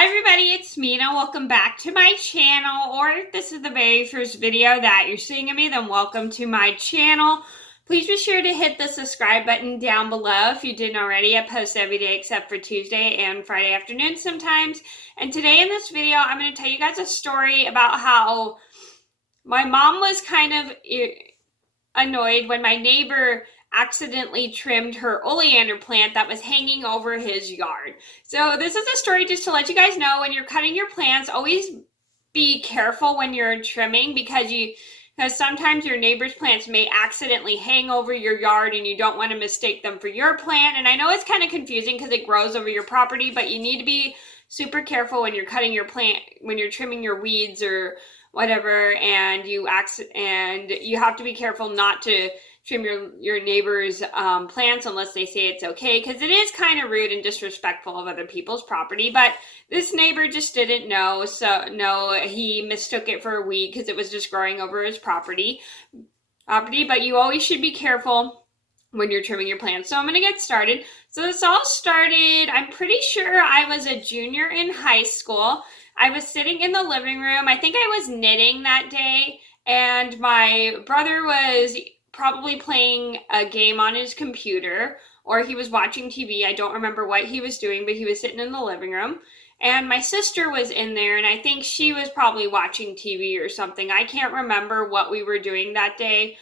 Hi everybody, it's Mena. Welcome back to my channel, or if this is the very first video that you're seeing of me, then welcome to my channel. Please be sure to hit the subscribe button down below if you didn't already. I post every day except for Tuesday and Friday afternoon sometimes. And today in this video, I'm going to tell you guys a story about how my mom was kind of annoyed when my neighbor accidentally trimmed her oleander plant that was hanging over his yard. So this is a story just to let you guys know, when you're cutting your plants, always be careful when you're trimming, because sometimes your neighbor's plants may accidentally hang over your yard and you don't want to mistake them for your plant. And I know it's kind of confusing because it grows over your property, but you need to be super careful when you're cutting your plant, when you're trimming your weeds or whatever, and you have to be careful not to trim your neighbor's plants unless they say it's okay, because it is kind of rude and disrespectful of other people's property. But this neighbor just didn't know, so no, he mistook it for a weed because it was just growing over his property. But you always should be careful when you're trimming your plants. So I'm going to get started. So this all started, I'm pretty sure I was a junior in high school. I was sitting in the living room. I think I was knitting that day, and my brother was probably playing a game on his computer, or he was watching TV. I don't remember what he was doing, but he was sitting in the living room. And my sister was in there, and I think she was probably watching TV or something. I can't remember what we were doing that day.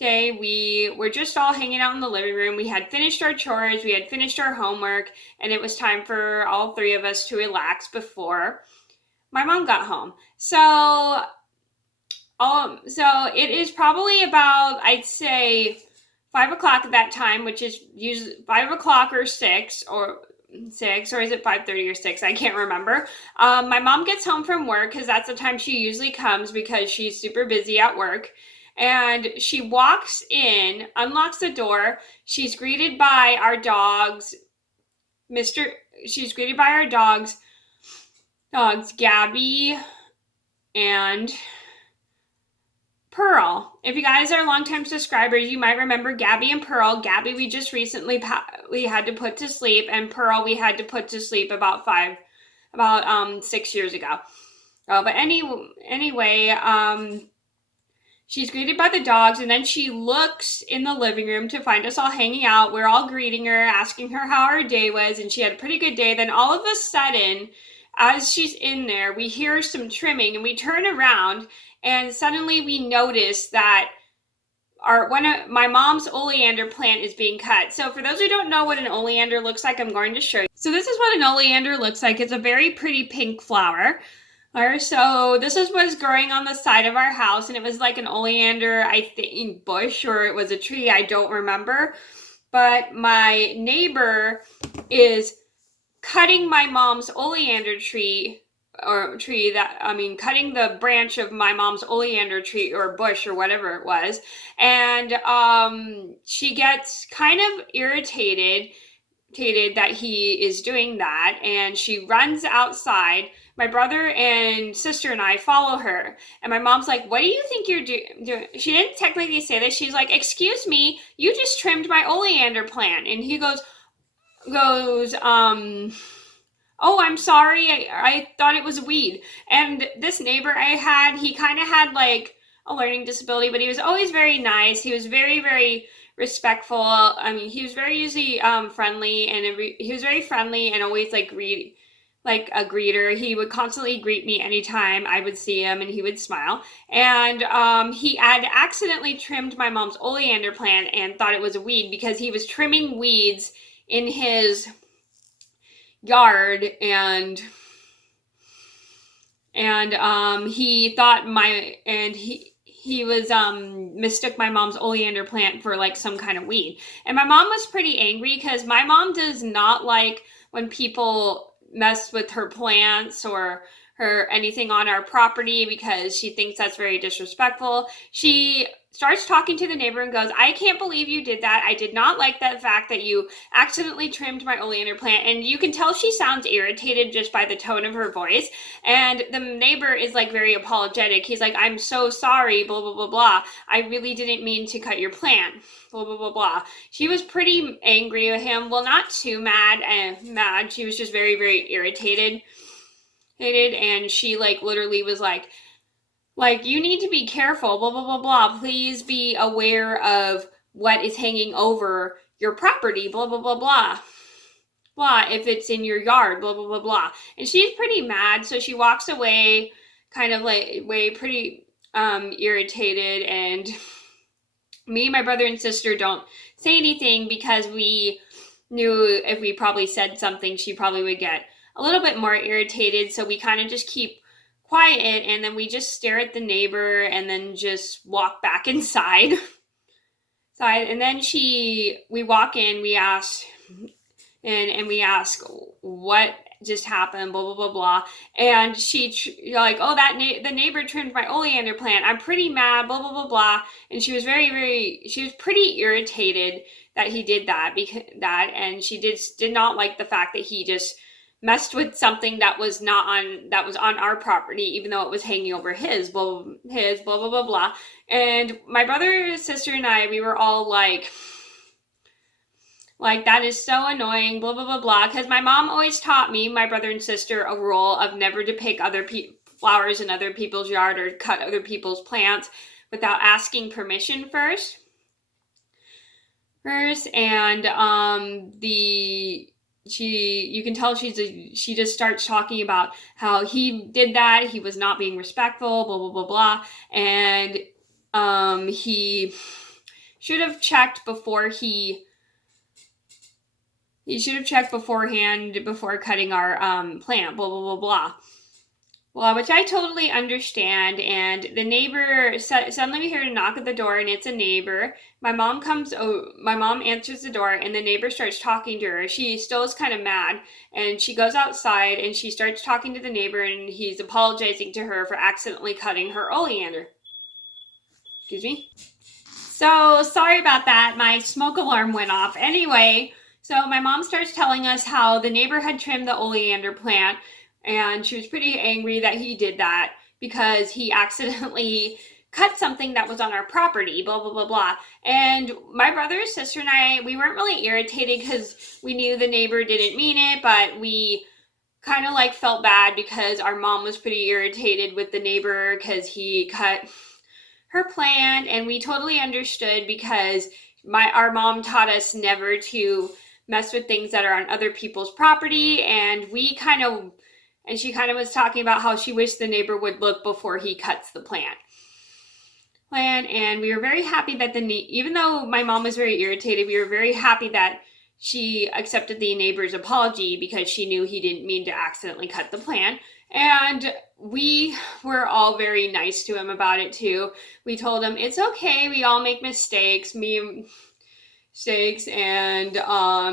We were just all hanging out in the living room. We had finished our chores, we had finished our homework, and it was time for all three of us to relax before my mom got home. So it is probably about, I'd say, 5 o'clock at that time, which is usually 5 o'clock or 6, or is it 5:30 or 6? I can't remember. My mom gets home from work because that's the time she usually comes, because she's super busy at work. And she walks in, unlocks the door. She's greeted by our dogs. She's greeted by our dogs, Gabby and Pearl. If you guys are longtime subscribers, you might remember Gabby and Pearl. Gabby we just recently we had to put to sleep, and Pearl we had to put to sleep about 6 years ago. But anyway, she's greeted by the dogs, and then she looks in the living room to find us all hanging out. We're all greeting her, asking her how her day was, and she had a pretty good day. Then all of a sudden, as she's in there, we hear some trimming, and we turn around, and suddenly we notice that my mom's oleander plant is being cut. So for those who don't know what an oleander looks like, I'm going to show you. So this is what an oleander looks like. It's a very pretty pink flower. So this is what's growing on the side of our house, and it was like an oleander, I think, bush, or it was a tree, I don't remember. But my neighbor is cutting my mom's oleander tree, cutting the branch of my mom's oleander tree or bush or whatever it was. And she gets kind of irritated that he is doing that, and she runs outside. My brother and sister and I follow her, and my mom's like, "What do you think you're doing?" She didn't technically say this. She's like, "Excuse me, you just trimmed my oleander plant." And he goes, "Oh, I'm sorry, I thought it was a weed." And this neighbor I had, he kind of had like a learning disability, but he was always very nice. He was very, very respectful. I mean, he was very usually friendly, and he was very friendly and always like a greeter. He would constantly greet me anytime I would see him, and he would smile. And he had accidentally trimmed my mom's oleander plant and thought it was a weed, because he was trimming weeds in his yard, and he thought he was mistook my mom's oleander plant for like some kind of weed. And my mom was pretty angry, because my mom does not like when people mess with her plants or anything on our property, because she thinks that's very disrespectful. She starts talking to the neighbor and goes, I can't believe you did that. I did not like the fact that you accidentally trimmed my oleander plant. And you can tell she sounds irritated just by the tone of her voice. And the neighbor is like very apologetic. He's like, I'm so sorry, blah, blah, blah, blah. I really didn't mean to cut your plant, blah, blah, blah, blah. She was pretty angry at him. Well, not too mad. She was just very, very irritated. And she like literally was like, you need to be careful, blah, blah, blah, blah. Please be aware of what is hanging over your property, blah, blah, blah, blah. Blah, if it's in your yard, blah, blah, blah, blah. And she's pretty mad, so she walks away, kind of like, pretty irritated. And me, my brother, and sister don't say anything because we knew if we probably said something, she probably would get a little bit more irritated. So we kind of just keep quiet, and then we just stare at the neighbor and then just walk back inside. And then we walk in, we ask, and we ask what just happened, blah, blah, blah, blah. And you're like, oh, the neighbor trimmed my oleander plant. I'm pretty mad, blah, blah, blah, blah. And she was she was pretty irritated that he did that, and she did not like the fact that he just messed with something that was on our property, even though it was hanging over his, blah, blah, blah, blah. And my brother, sister, and I, we were all like, that is so annoying, blah, blah, blah, blah. Because my mom always taught me, my brother and sister, a rule of never to pick other flowers in other people's yard or cut other people's plants without asking permission first. And you can tell she just starts talking about how he did that. He was not being respectful, blah, blah, blah, blah. And he should have checked beforehand before cutting our plant, blah, blah, blah, blah. Well, which I totally understand. And the neighbor, suddenly we hear a knock at the door, and it's a neighbor. My mom answers the door, and the neighbor starts talking to her. She still is kind of mad, and she goes outside, and she starts talking to the neighbor, and he's apologizing to her for accidentally cutting her oleander. Excuse me. So, sorry about that. My smoke alarm went off. Anyway, so my mom starts telling us how the neighbor had trimmed the oleander plant, and she was pretty angry that he did that because he accidentally cut something that was on our property, blah, blah, blah, blah. And my brother, sister, and I, we weren't really irritated because we knew the neighbor didn't mean it, but we kind of like felt bad because our mom was pretty irritated with the neighbor because he cut her plant, and we totally understood because our mom taught us never to mess with things that are on other people's property, and she kind of was talking about how she wished the neighbor would look before he cuts the plant. And we were very happy that even though my mom was very irritated, we were very happy that she accepted the neighbor's apology because she knew he didn't mean to accidentally cut the plant. And we were all very nice to him about it too. We told him, it's okay, we all make mistakes, and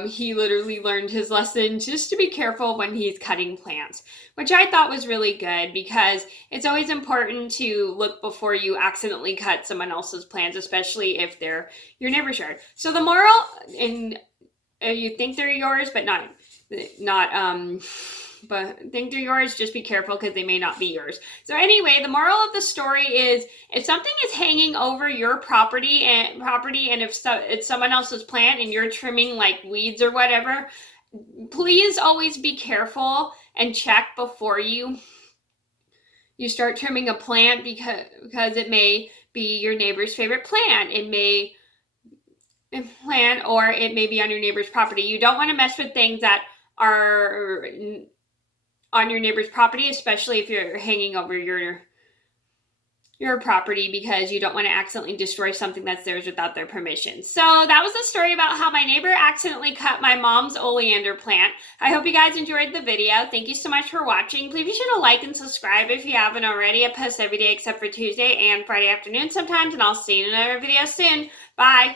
he literally learned his lesson just to be careful when he's cutting plants, which I thought was really good because it's always important to look before you accidentally cut someone else's plants, especially if they're your neighbor's yard. So the moral, and you think they're yours, but but think they're yours, just be careful because they may not be yours. So anyway, the moral of the story is if something is hanging over your property and if it's someone else's plant and you're trimming like weeds or whatever, please always be careful and check before you start trimming a plant because it may be your neighbor's favorite plant. It may or it may be on your neighbor's property. You don't want to mess with things that are on your neighbor's property, especially if you're hanging over your property, because you don't want to accidentally destroy something that's theirs without their permission. So that was the story about how my neighbor accidentally cut my mom's oleander plant. I hope you guys enjoyed the video. Thank you so much for watching. Please be sure to like and subscribe if you haven't already. I post every day except for Tuesday and Friday afternoon sometimes, and I'll see you in another video soon. Bye.